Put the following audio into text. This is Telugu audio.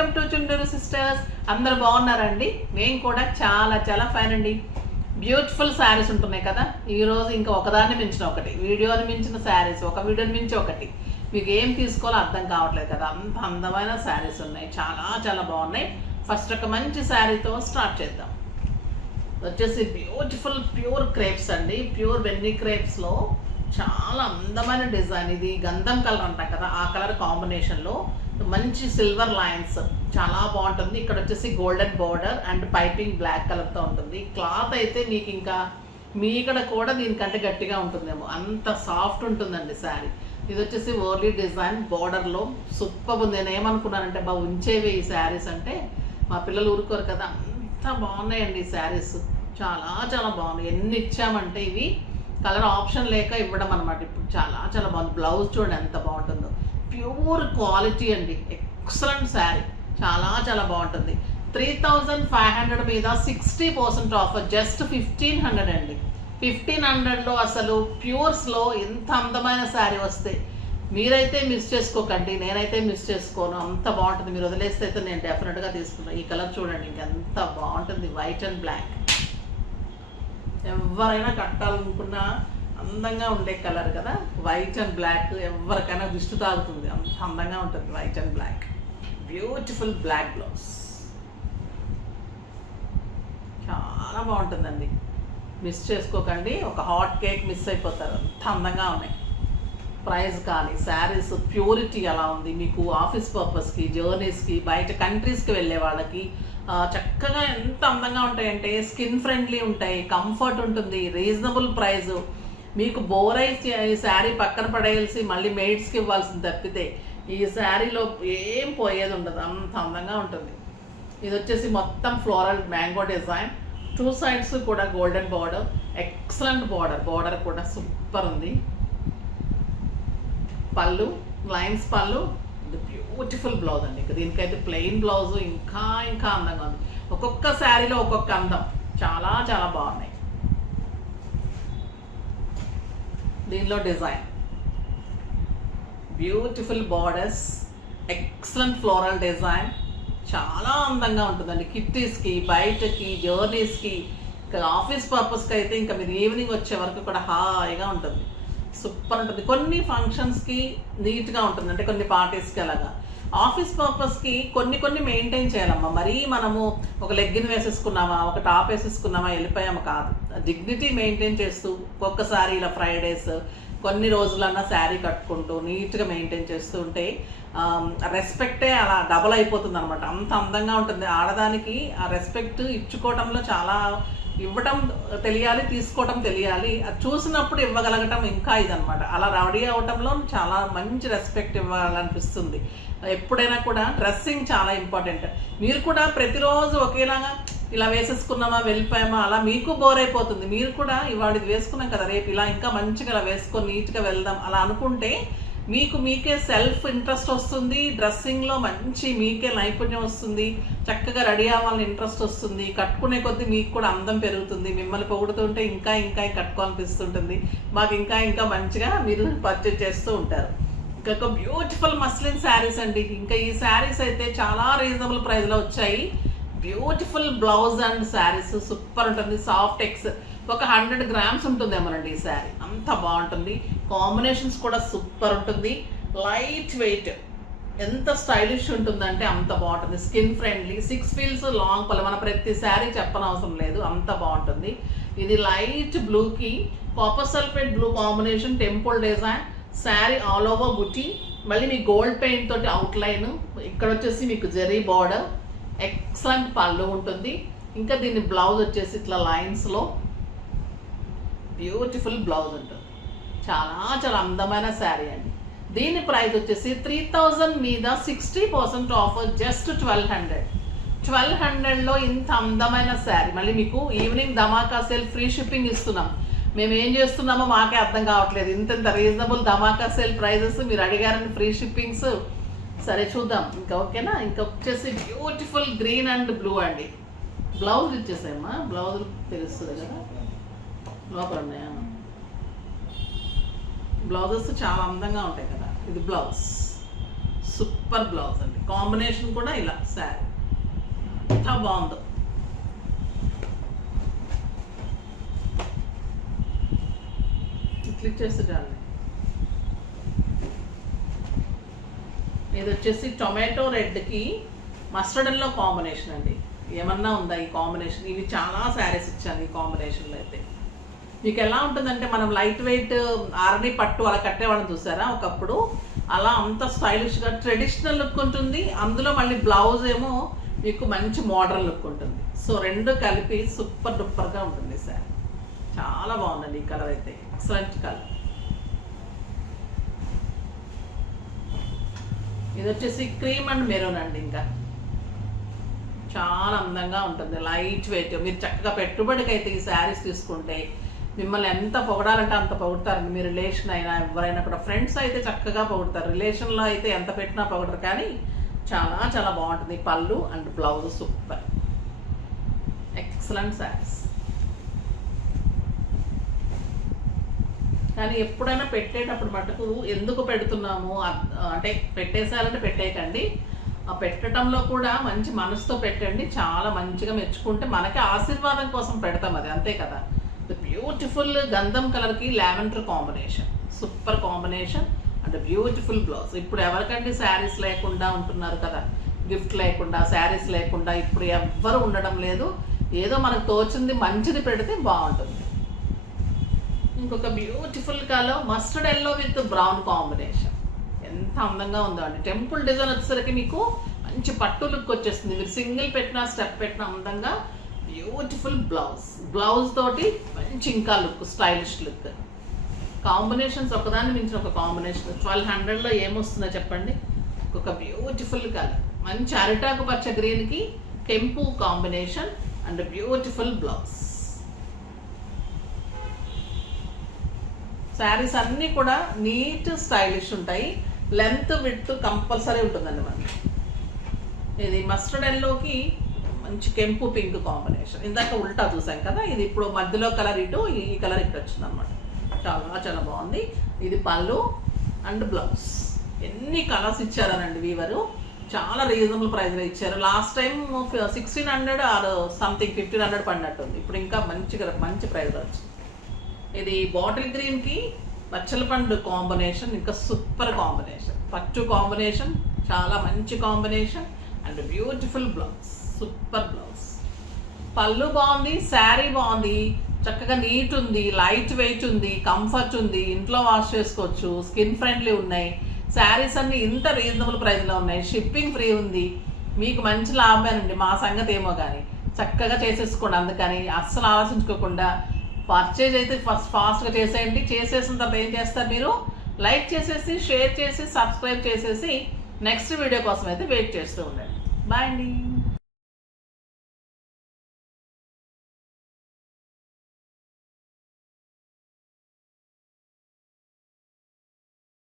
Welcome to Chunduru sisters. అందరు బాగున్నారండి? మేము కూడా చాలా చాలా ఫైన్ అండి. బ్యూటిఫుల్ శారీస్ ఉంటున్నాయి కదా ఈరోజు. ఇంకా ఒకదాన్ని మించిన ఒకటి, వీడియోని మించిన శారీస్, ఒక వీడియోని మించి ఒకటి. మీకు ఏం తీసుకోవాలో అర్థం కావట్లేదు కదా, అంత అందమైన శారీస్ ఉన్నాయి, చాలా చాలా బాగున్నాయి. ఫస్ట్ ఒక మంచి శారీతో స్టార్ట్ చేద్దాం. వచ్చేసి బ్యూటిఫుల్ ప్యూర్ క్రేప్స్ అండి, ప్యూర్ వెన్నీ క్రేప్స్లో చాలా అందమైన డిజైన్. ఇది గంధం కలర్ అంటాం కదా, ఆ కలర్ కాంబినేషన్లో మంచి సిల్వర్ లైన్స్, చాలా బాగుంటుంది. ఇక్కడ వచ్చేసి golden border and piping black కలర్తో ఉంటుంది. క్లాత్ అయితే మీకు ఇంకా మీకడ కూడా దీనికంటే గట్టిగా ఉంటుందేమో, అంత సాఫ్ట్ ఉంటుందండి శారీ. ఇది వచ్చేసి ఓర్లీ డిజైన్ బార్డర్లో సూపర్ ఉంది. నేను ఏమనుకున్నానంటే బాగా ఉంచేవి ఈ శారీస్ అంటే, మా పిల్లలు ఊరుకోరు కదా, అంత బాగున్నాయండి ఈ శారీస్, చాలా చాలా బాగున్నాయి. ఎన్ని ఇచ్చామంటే ఇవి కలర్ ఆప్షన్ లేక ఇవ్వడం అనమాట. ఇప్పుడు చాలా చాలా బాగుంది. బ్లౌజ్ చూడండి ఎంత బాగుంటుందో, ప్యూర్ క్వాలిటీ అండి, ఎక్సలెంట్ శారీ, చాలా చాలా బాగుంటుంది. 3500 మీద 60% ఆఫర్, జస్ట్ 1500 అండి. 1500లో అసలు ప్యూర్స్లో ఎంత అందమైన శారీ వస్తే మీరైతే మిస్ చేసుకోకండి, నేనైతే మిస్ చేసుకోను, అంత బాగుంటుంది. మీరు వదిలేస్తే అయితే నేను డెఫినెట్గా తీసుకుంటాను. ఈ కలర్ చూడండి ఇంకెంత బాగుంటుంది, వైట్ అండ్ బ్లాక్. ఎవరైనా కట్టాలనుకున్నా అందంగా ఉండే కలర్ కదా, వైట్ అండ్ బ్లాక్. ఎవరికైనా దిష్టి తాగుతుంది, అంత అందంగా ఉంటుంది white and black. Beautiful black blouse, చాలా బాగుంటుందండి, మిస్ చేసుకోకండి. ఒక హాట్ కేక్ మిస్ అయిపోతారు, అంత అందంగా ఉన్నాయి. ప్రైస్ కానీ శారీస్ ప్యూరిటీ అలా ఉంది. మీకు ఆఫీస్ పర్పస్కి, జర్నీస్కి, బయట కంట్రీస్కి వెళ్ళే వాళ్ళకి చక్కగా ఎంత అందంగా ఉంటాయంటే, స్కిన్ ఫ్రెండ్లీ ఉంటాయి, కంఫర్ట్ ఉంటుంది, రీజనబుల్ ప్రైస్. మీకు బోర్ అయితే ఈ శారీ పక్కన పడేయాల్సి మళ్ళీ మెయిడ్స్కి ఇవ్వాల్సింది తప్పితే ఈ శారీలో ఏం పోయేది ఉండదు, అంత అందంగా ఉంటుంది. ఇది వచ్చేసి మొత్తం ఫ్లోరల్ మ్యాంగో డిజైన్, 2 సైడ్స్ కూడా golden border, excellent border. Border కూడా సూపర్ ఉంది. పళ్ళు లైన్స్, పళ్ళు, బ్యూటిఫుల్ బ్లౌజ్ అండి. దీనికైతే ప్లెయిన్ బ్లౌజ్ ఇంకా ఇంకా అందంగా ఉంది. ఒక్కొక్క శారీలో ఒక్కొక్క అందం, చాలా చాలా బాగున్నాయి. దీనిలో design beautiful borders, excellent floral design, చాలా అందంగా ఉంటుందండి. కిట్టీస్కి, బయటకి, జర్నీస్కి, ఆఫీస్ పర్పస్కి అయితే ఇంకా మీరు ఈవినింగ్ వచ్చే వరకు కూడా హాయిగా ఉంటుంది, సూపర్ ఉంటుంది. కొన్ని ఫంక్షన్స్కి నీట్గా ఉంటుంది, అంటే కొన్ని పార్టీస్కి అలాగా. ఆఫీస్ పర్పస్కి కొన్ని మెయింటైన్ చేయాలమ్మా. మరీ మనము ఒక లెగ్గిన్ వేసేసుకున్నామా, ఒక టాప్ వేసేసుకున్నామా, వెళ్ళిపోయామా కాదు. డిగ్నిటీ మెయింటైన్ చేస్తూ ఒక్కొక్కసారి ఇలా ఫ్రైడేస్ కొన్ని రోజులన్నా శారీ కట్టుకుంటూ నీట్గా మెయింటైన్ చేస్తూ ఉంటే రెస్పెక్టే అలా డబల్ అయిపోతుంది అనమాట. అంత అందంగా ఉంటుంది. ఆడదానికి ఆ రెస్పెక్ట్ ఇచ్చుకోవడంలో చాలా, ఇవ్వటం తెలియాలి, తీసుకోవటం తెలియాలి. అది చూసినప్పుడు ఇవ్వగలగటం ఇంకా ఇదనమాట. అలా రెడీ అవటంలో చాలా మంచి రెస్పెక్ట్ ఇవ్వాలనిపిస్తుంది. ఎప్పుడైనా కూడా డ్రెస్సింగ్ చాలా ఇంపార్టెంట్. మీరు కూడా ప్రతిరోజు ఒకేలాగా ఇలా వేసేసుకున్నామా, వెళ్ళిపోయామా, అలా మీకు బోర్ అయిపోతుంది. మీరు కూడా ఇవాళ ఇది వేసుకున్నాం కదా, రేపు ఇలా ఇంకా మంచిగా ఇలా వేసుకొని నీట్గా వెళ్దాం అలా అనుకుంటే మీకే సెల్ఫ్ ఇంట్రెస్ట్ వస్తుంది. డ్రెస్సింగ్లో మంచి మీకే నైపుణ్యం వస్తుంది. చక్కగా రెడీ అవ్వాలని ఇంట్రెస్ట్ వస్తుంది. కట్టుకునే కొద్దీ మీకు కూడా అందం పెరుగుతుంది. మిమ్మల్ని పొగుడుతుంటే ఇంకా ఇంకా కట్టుకోవాలనిపిస్తుంటుంది. మాకు ఇంకా ఇంకా మంచిగా మీరు పర్చేజ్ చేస్తూ ఉంటారు. ఇంకా బ్యూటిఫుల్ మస్లిన్ శారీస్ అండి. ఇంకా ఈ శారీస్ అయితే చాలా రీజనబుల్ ప్రైస్లో వచ్చాయి. Beautiful blouse and saris super ఉంటుంది. సాఫ్ట్ ఎక్స్, ఒక 100 గ్రామ్స్ ఉంటుందేమోనండి ఈ శారీ, అంత బాగుంటుంది. కాంబినేషన్స్ కూడా సూపర్ ఉంటుంది. లైట్ వెయిట్, ఎంత స్టైలిష్ ఉంటుందంటే అంత బాగుంటుంది. స్కిన్ ఫ్రెండ్లీ, 6 ఫీల్స్ లాంగ్ పళ్ళు, మన ప్రతి శారీ చెప్పనవసరం లేదు, అంత బాగుంటుంది. ఇది లైట్ బ్లూకి copper sulphate blue combination, temple design sari, all over బుటీ, మళ్ళీ మీ గోల్డ్ పెయింట్ తోటి అవుట్లైన్. ఇక్కడ వచ్చేసి మీకు జెరీ బార్డర్, ఎక్సలెంట్ పళ్ళు ఉంటుంది. ఇంకా దీని బ్లౌజ్ వచ్చేసి ఇట్లా లైన్స్లో బ్యూటిఫుల్ బ్లౌజ్ ఉంటుంది. చాలా చాలా అందమైన శారీ అండి. దీని ప్రైస్ వచ్చేసి 3000 మీద 60% ఆఫర్, జస్ట్ 1200. 1200లో ఇంత అందమైన శారీ. మళ్ళీ మీకు ఈవినింగ్ ధమాకా సేల్, ఫ్రీ షిప్పింగ్ ఇస్తున్నాం. మేము ఏం చేస్తున్నామో మాకే అర్థం కావట్లేదు. ఇంత రీజనబుల్ ధమాకా సేల్ ప్రైజెస్ మీరు అడిగారని ఫ్రీ షిప్పింగ్స్. సరే చూద్దాం ఇంకా, ఓకేనా. ఇంకా వచ్చేసి బ్యూటిఫుల్ గ్రీన్ అండ్ బ్లూ అండి. బ్లౌజ్ ఇచ్చేసామా, బ్లౌజ్ తెలుస్తుంది కదా, లోపల ఉన్నాయా బ్లౌజెస్, చాలా అందంగా ఉంటాయి కదా. ఇది బ్లౌజ్ సూపర్ బ్లౌజ్ అండి. కాంబినేషన్ కూడా ఇలా శారీ ఎంత బాగుందో. క్లిక్ చేస్తే చాలు. ఇది వచ్చేసి టొమాటో రెడ్కి మస్టర్డ్ ఎల్లో కాంబినేషన్ అండి. ఏమన్నా ఉందా ఈ కాంబినేషన్? ఇవి చాలా శారీస్ ఇచ్చాను ఈ కాంబినేషన్లో. అయితే మీకు ఎలా ఉంటుందంటే, మనం లైట్ వెయిట్ ఆరణి పట్టు అలా కట్టేవాళ్ళని చూసారా ఒకప్పుడు, అలా అంత స్టైలిష్గా ట్రెడిషనల్ లుక్ ఉంటుంది. అందులో మళ్ళీ బ్లౌజ్ ఏమో మీకు మంచి మోడర్న్ లుక్ ఉంటుంది. సో రెండు కలిపి సూపర్ డూపర్గా ఉంటుంది శారీ. చాలా బాగుందండి ఈ కలర్ అయితే, ఎక్సలెంట్ కలర్. ఇది వచ్చేసి క్రీమ్ అండ్ మెరూన్ అండి. ఇంకా చాలా అందంగా ఉంటుంది, లైట్ వెయిట్. మీరు చక్కగా పెట్టుబడికి అయితే ఈ శారీస్ తీసుకుంటే మిమ్మల్ని ఎంత పొగడాలంటే అంత పొగుడతారండి. మీ రిలేషన్ అయినా ఎవరైనా కూడా, ఫ్రెండ్స్ అయితే చక్కగా పొగుడతారు, రిలేషన్లో అయితే ఎంత పెట్టినా పొగడరు. కానీ చాలా చాలా బాగుంటుంది. పళ్ళు and blouse super, excellent saris. కానీ ఎప్పుడైనా పెట్టేటప్పుడు మటుకు ఎందుకు పెడుతున్నాము అంటే, పెట్టేసేయాలంటే పెట్టేయకండి. ఆ పెట్టడంలో కూడా మంచి మనసుతో పెట్టండి. చాలా మంచిగా మెచ్చుకుంటే మనకి ఆశీర్వాదం కోసం పెడతాం, అది అంతే కదా. బ్యూటిఫుల్ గంధం కలర్కి lavender combination, super combination and beautiful blouse. ఇప్పుడు ఎవరికంటే శారీస్ లేకుండా ఉంటున్నారు కదా, గిఫ్ట్ లేకుండా, శారీస్ లేకుండా ఇప్పుడు ఎవ్వరు ఉండడం లేదు. ఏదో మనకు తోచింది మంచిది పెడితే బాగుంటుంది. ఇంకొక beautiful colour mustard yellow with brown combination, ఎంత అందంగా ఉందో అండి. టెంపుల్ డిజైన్ వచ్చేసరికి మీకు మంచి పట్టు లుక్ వచ్చేస్తుంది. మీరు సింగిల్ పెట్టినా స్టెప్ పెట్టినా అందంగా. బ్యూటిఫుల్ బ్లౌజ్ తోటి మంచి ఇంకా లుక్, స్టైలిష్ లుక్. కాంబినేషన్స్ ఒకదాన్ని మించిన ఒక కాంబినేషన్. 1200లో ఏమొస్తుందో చెప్పండి. ఒక బ్యూటిఫుల్ కలర్, మంచి అరిటాకు పచ్చ గ్రీన్కి కెంపు combination and beautiful blouse. Saris అన్నీ కూడా నీట్ స్టైలిష్ ఉంటాయి. లెంత్ విడ్త్ కంపల్సరీ ఉంటుందండి మనకి. ఇది మస్టర్డ్ ఎల్లోకి మంచి కెంపు పింక్ కాంబినేషన్. ఇందాక ఉల్టా చూసాం కదా, ఇది ఇప్పుడు మధ్యలో కలర్ ఇటు, ఈ కలర్ ఇటు వచ్చింది అనమాట. చాలా చాలా బాగుంది. ఇది పళ్ళు అండ్ బ్లౌజ్. ఎన్ని కలర్స్ ఇచ్చారనండి వీవరు, చాలా రీజనబుల్ ప్రైస్లో ఇచ్చారు. Last time 1600 or something 1500 పడినట్టుంది. ఇప్పుడు ఇంకా మంచి ప్రైస్లో వచ్చింది. ఇది బాటిల్ గ్రీన్కి పచ్చల పండు కాంబినేషన్, ఇంకా సూపర్ కాంబినేషన్. పట్టు కాంబినేషన్, చాలా మంచి combination and beautiful blouse, super blouse. పళ్ళు బాగుంది, శారీ బాగుంది, చక్కగా నీట్ ఉంది, లైట్ వెయిట్ ఉంది, కంఫర్ట్ ఉంది, ఇంట్లో వాష్ చేసుకోవచ్చు, స్కిన్ ఫ్రెండ్లీ ఉన్నాయి. శారీస్ అన్నీ ఇంత రీజనబుల్ ప్రైస్లో ఉన్నాయి. షిప్పింగ్ ఫ్రీ ఉంది. మీకు మంచి లాభమేనండి. మా సంగతి ఏమో కానీ చక్కగా చేసేసుకోండి. అందుకని అస్సలు ఆలోచించుకోకుండా పర్చేజ్ అయితే ఫాస్ట్గా చేసేయండి. చేసేసిన తర్వాత ఏం చేస్తారు మీరు, లైక్ చేసేసి, షేర్ చేసి, సబ్స్క్రైబ్ చేసేసి నెక్స్ట్ వీడియో కోసం అయితే వెయిట్ చేస్తూ ఉండండి. బాయ్ అండి.